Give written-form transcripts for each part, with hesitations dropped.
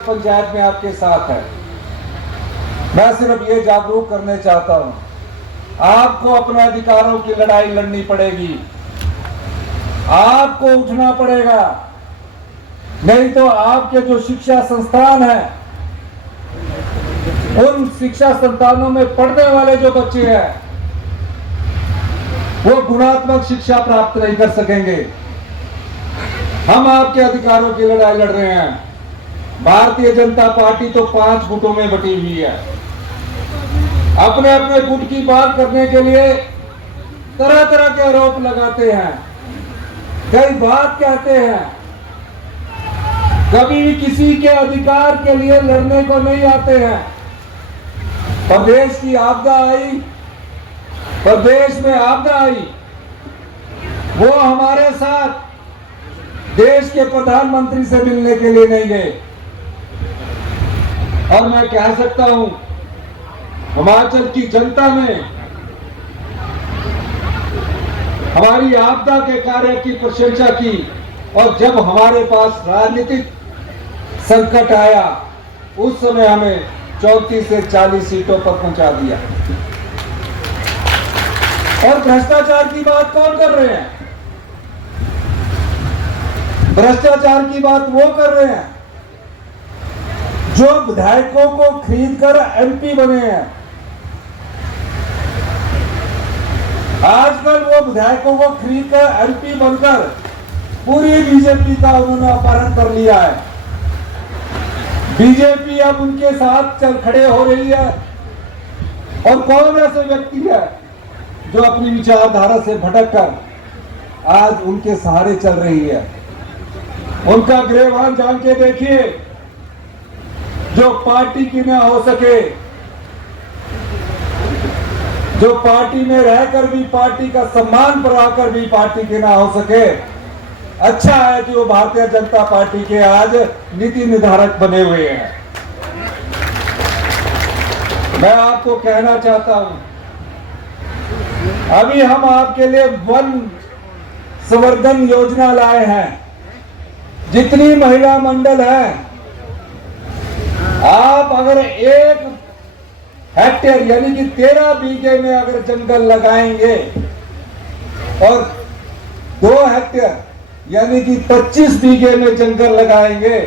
पंचायत में आपके साथ है। मैं सिर्फ ये जागरूक करने चाहता हूं, आपको अपने अधिकारों की लड़ाई लड़नी पड़ेगी, आपको उठना पड़ेगा, नहीं तो आपके जो शिक्षा संस्थान है, उन शिक्षा संस्थानों में पढ़ने वाले जो बच्चे हैं वो गुणात्मक शिक्षा प्राप्त नहीं कर सकेंगे। हम आपके अधिकारों की लड़ाई लड़ रहे हैं। भारतीय जनता पार्टी तो 5 गुटों में बटी हुई है। अपने अपने गुट की बात करने के लिए तरह तरह के आरोप लगाते हैं, कई बात कहते हैं, कभी भी किसी के अधिकार के लिए लड़ने को नहीं आते हैं। प्रदेश की आपदा आई, प्रदेश में आपदा आई, वो हमारे साथ देश के प्रधानमंत्री से मिलने के लिए नहीं गए। और मैं कह सकता हूं, हिमाचल की जनता ने हमारी आपदा के कार्य की प्रशंसा की, और जब हमारे पास राजनीतिक संकट आया उस समय हमें 34 से 40 सीटों पर पहुंचा दिया। और भ्रष्टाचार की बात कौन कर रहे हैं? भ्रष्टाचार की बात वो कर रहे हैं जो विधायकों को खरीदकर एमपी बने हैं। आजकल वो विधायकों को खरीदकर एमपी बनकर पूरी बीजेपी का उन्होंने अपहरण कर लिया है। बीजेपी अब उनके साथ चल खड़े हो रही है। और कौन ऐसे व्यक्ति है जो अपनी विचारधारा से भटककर आज उनके सहारे चल रही है? उनका गिरबान जान के देखिए। जो पार्टी की ना हो सके, जो पार्टी में रहकर भी पार्टी का सम्मान बढ़ाकर भी पार्टी के ना हो सके, अच्छा है कि वो भारतीय जनता पार्टी के आज नीति निर्धारक बने हुए हैं। मैं आपको कहना चाहता हूं, अभी हम आपके लिए वन संवर्धन योजना लाए हैं। जितनी महिला मंडल है, आप अगर 1 हेक्टेयर यानी कि 13 बीघे में अगर जंगल लगाएंगे और 2 हेक्टेयर यानी कि 25 बीघे में जंगल लगाएंगे,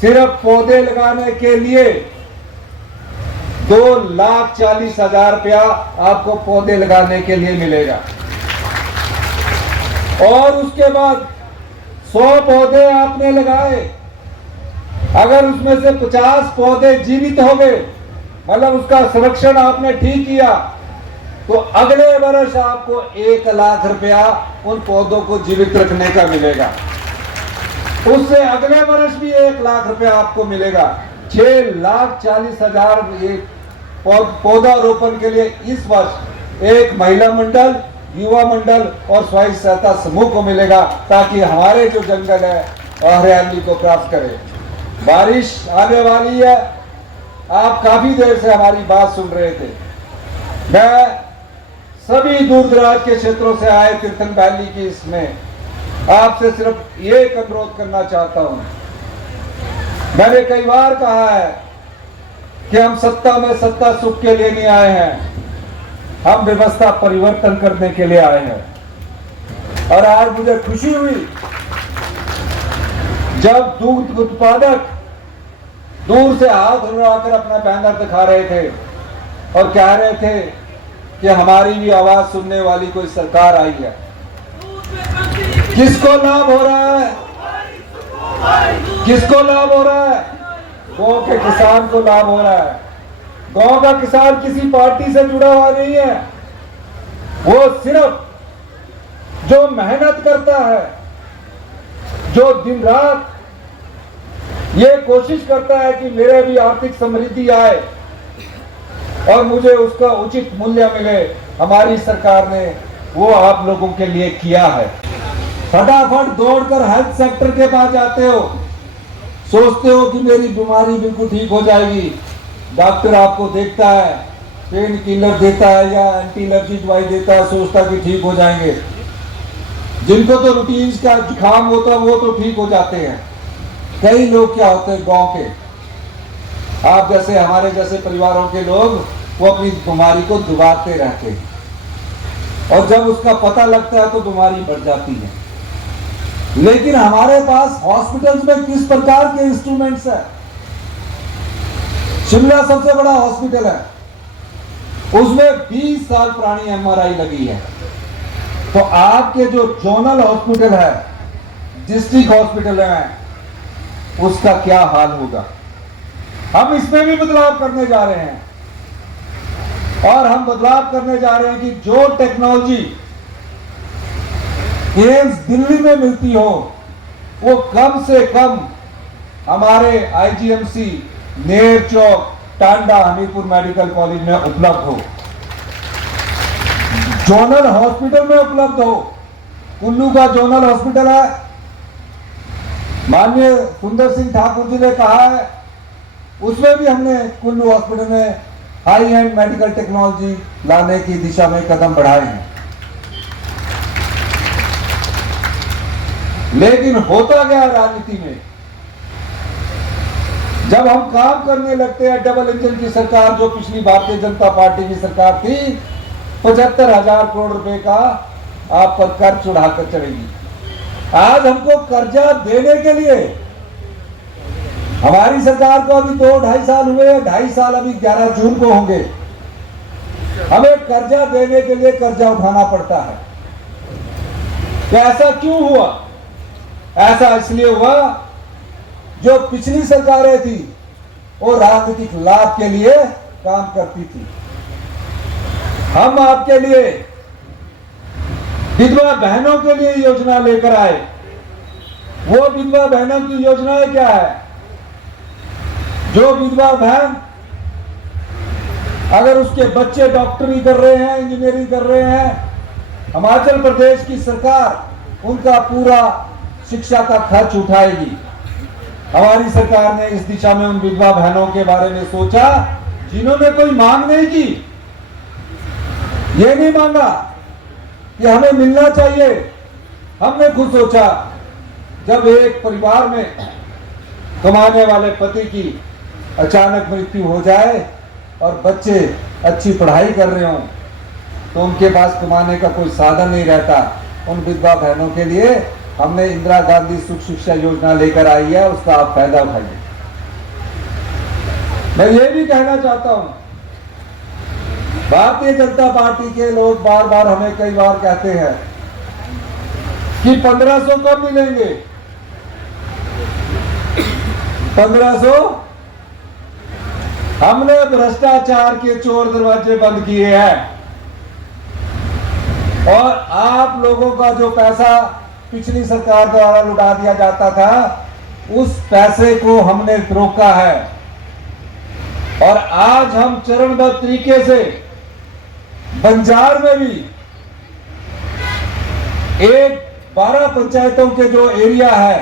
सिर्फ पौधे लगाने के लिए 2,40,000 रुपया आपको पौधे लगाने के लिए मिलेगा। और उसके बाद 100 पौधे आपने लगाए, अगर उसमें से 50 पौधे जीवित हो गए, मतलब उसका संरक्षण आपने ठीक किया, तो अगले वर्ष आपको 1 लाख रुपया उन पौधों को जीवित रखने का मिलेगा। उससे अगले वर्ष भी 1 लाख रुपया आपको मिलेगा। 6,40,000 पौधा रोपण के लिए इस वर्ष एक महिला मंडल, युवा मंडल और स्वयं सहायता समूह को मिलेगा, ताकि हमारे जो जंगल है हरियाली को प्राप्त करें। बारिश आने वाली है, आप काफी देर से हमारी बात सुन रहे थे। मैं सभी दूर दराज के क्षेत्रों से आए तीर्थन वैली की इसमें आपसे सिर्फ ये अनुरोध करना चाहता हूं। मैंने कई बार कहा है कि हम सत्ता में सत्ता सुख के लिए नहीं आए हैं, हम व्यवस्था परिवर्तन करने के लिए आए हैं। और आज मुझे खुशी हुई जब दूध उत्पादक दूर से हाथ उठाकर अपना बैनर दिखा रहे थे और कह रहे थे कि हमारी भी आवाज सुनने वाली कोई सरकार आई है। किसको लाभ हो रहा है? किसको लाभ हो रहा है? गांव के किसान को लाभ हो रहा है। गांव का किसान किसी पार्टी से जुड़ा हुआ नहीं है, वो सिर्फ जो मेहनत करता है, जो दिन रात ये कोशिश करता है कि मेरे भी आर्थिक समृद्धि आए और मुझे उसका उचित मूल्य मिले, हमारी सरकार ने वो आप लोगों के लिए किया है। फटाफट दौड़कर हेल्थ सेक्टर के पास जाते हो, सोचते हो कि मेरी बीमारी बिल्कुल ठीक हो जाएगी। डॉक्टर आपको देखता है, पेन किलर देता है या एंटी एलर्जी दवाई देता है, सोचता कि ठीक हो जाएंगे। जिनको तो रूटीन का जुकाम होता है वो तो ठीक हो जाते हैं, कई लोग क्या होते हैं गांव के, आप जैसे हमारे जैसे परिवारों के लोग, वो अपनी बीमारी को दबाते रहते हैं और जब उसका पता लगता है तो बीमारी बढ़ जाती है। लेकिन हमारे पास हॉस्पिटल्स में किस प्रकार के इंस्ट्रूमेंट्स है। शिमला सबसे बड़ा हॉस्पिटल है, उसमें 20 साल पुरानी एमआरआई लगी है। तो आपके जो जोनल हॉस्पिटल है, डिस्ट्रिक्ट हॉस्पिटल है, उसका क्या हाल होगा। हम इसमें भी बदलाव करने जा रहे हैं और हम बदलाव करने जा रहे हैं कि जो टेक्नोलॉजी एम्स दिल्ली में मिलती हो, वो कम से कम हमारे आईजीएमसी, नेर चौक, टांडा, हमीरपुर मेडिकल कॉलेज में उपलब्ध हो, जोनल हॉस्पिटल में उपलब्ध हो। कुल्लू का जोनल हॉस्पिटल है, माननीय सुंदर सिंह ठाकुर जी ने कहा है, उसमें भी हमने कुल्लू हॉस्पिटल में हाई एंड मेडिकल टेक्नोलॉजी लाने की दिशा में कदम बढ़ाए हैं। लेकिन होता गया राजनीति में, जब हम काम करने लगते हैं, डबल इंजन की सरकार जो पिछली भारतीय जनता पार्टी की सरकार थी, 75,000 करोड़ रुपए का आप पर कर्ज चढ़ाकर चढ़ेगी। आज हमको कर्जा देने के लिए, हमारी सरकार को अभी 2-2.5 साल हुए, 2.5 साल अभी 11 जून को होंगे, हमें कर्जा देने के लिए कर्जा उठाना पड़ता है। तो ऐसा क्यों हुआ? ऐसा इसलिए हुआ, जो पिछली सरकारें थी वो राजनीतिक लाभ के लिए काम करती थी। हम आपके लिए, विधवा बहनों के लिए योजना लेकर आए। वो विधवा बहनों की योजनाएं क्या है? जो विधवा बहन, अगर उसके बच्चे डॉक्टरी कर रहे हैं, इंजीनियरिंग कर रहे हैं, हिमाचल प्रदेश की सरकार उनका पूरा शिक्षा का खर्च उठाएगी। हमारी सरकार ने इस दिशा में उन विधवा बहनों के बारे में सोचा जिन्होंने कोई मांग नहीं की। ये नहीं मांगा कि हमें मिलना चाहिए। हमने खुद सोचा, जब एक परिवार में कमाने वाले पति की अचानक मृत्यु हो जाए और बच्चे अच्छी पढ़ाई कर रहे हों, तो उनके पास कमाने का कोई साधन नहीं रहता। उन विधवा बहनों के लिए हमने इंदिरा गांधी सुख शिक्षा योजना लेकर आई है, उसका आप फायदा उठाइए। मैं ये भी कहना चाहता हूं, भारतीय जनता पार्टी के लोग बार बार हमें कई बार कहते हैं कि 1500 कब मिलेंगे, 1500। हमने भ्रष्टाचार के चोर दरवाजे बंद किए हैं और आप लोगों का जो पैसा पिछली सरकार द्वारा लुटा दिया जाता था, उस पैसे को हमने रोका है। और आज हम चरणबद्ध तरीके से बंजार में भी एक 12 पंचायतों के जो एरिया है,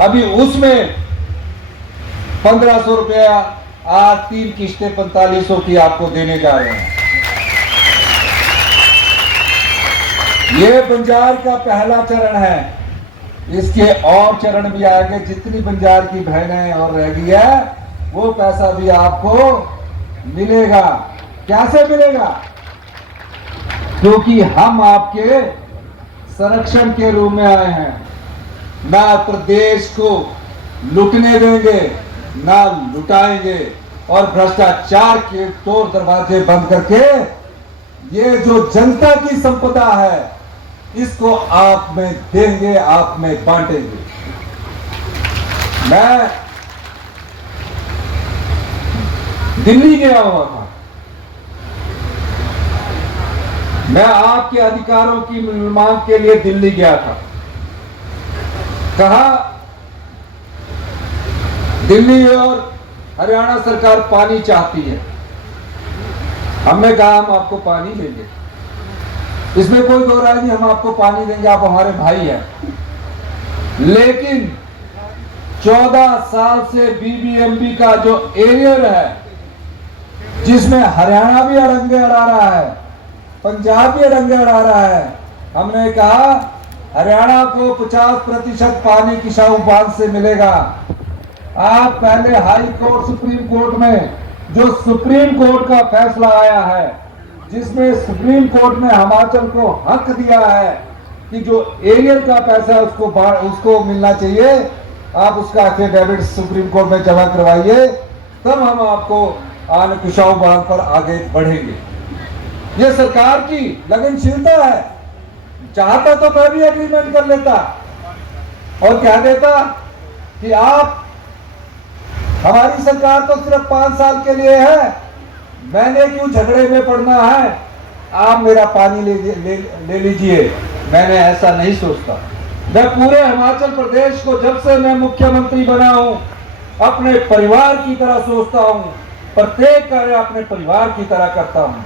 अभी उसमें 1500 रुपया, आज 3 किस्तें 4500 की आपको देने जा रहे हैं। ये बंजार का पहला चरण है, इसके और चरण भी आएंगे। जितनी बंजार की बहनें और रह गई है, वो पैसा भी आपको मिलेगा। कैसे मिलेगा? क्योंकि हम आपके संरक्षण के रूप में आए हैं। ना प्रदेश को लुटने देंगे, ना लुटाएंगे, और भ्रष्टाचार के चोर दरवाजे बंद करके ये जो जनता की संपदा है, इसको आप में देंगे, आप में बांटेंगे। मैं दिल्ली गया हुआ था, मैं आपके अधिकारों की मांग के लिए दिल्ली गया था। कहा दिल्ली और हरियाणा सरकार पानी चाहती है। हमने कहा हम आपको पानी देंगे, इसमें कोई दो राय नहीं, हम आपको पानी देंगे, आप हमारे भाई हैं। लेकिन 14 साल से बीबीएमबी का जो एरियर है, जिसमें हरियाणा भी अड़ंगे अड़ा रहा है, पंजाब भी अड़ंगे अड़ा रहा है, हमने कहा हरियाणा को 50% पानी किसाऊ बांध से मिलेगा। आप पहले हाई कोर्ट सुप्रीम कोर्ट में जो सुप्रीम कोर्ट का फैसला आया है, जिसमें सुप्रीम कोर्ट ने हिमाचल को हक दिया है कि जो एरियर का पैसा है उसको मिलना चाहिए, आप उसका एफिडेविट सुप्रीम कोर्ट में जमा करवाइए, तब हम आपको आने किसाऊ बांध पर आगे बढ़ेंगे। ये सरकार की लगनशीलता है। चाहता तो मैं भी एग्रीमेंट कर लेता और कह देता कि आप, हमारी सरकार तो सिर्फ 5 साल के लिए है, मैंने क्यों झगड़े में पड़ना है, आप मेरा पानी ले लीजिए। मैंने ऐसा नहीं सोचता। मैं पूरे हिमाचल प्रदेश को जब से मैं मुख्यमंत्री बना हूं अपने परिवार की तरह सोचता हूं, प्रत्येक कार्य अपने परिवार की तरह करता हूं।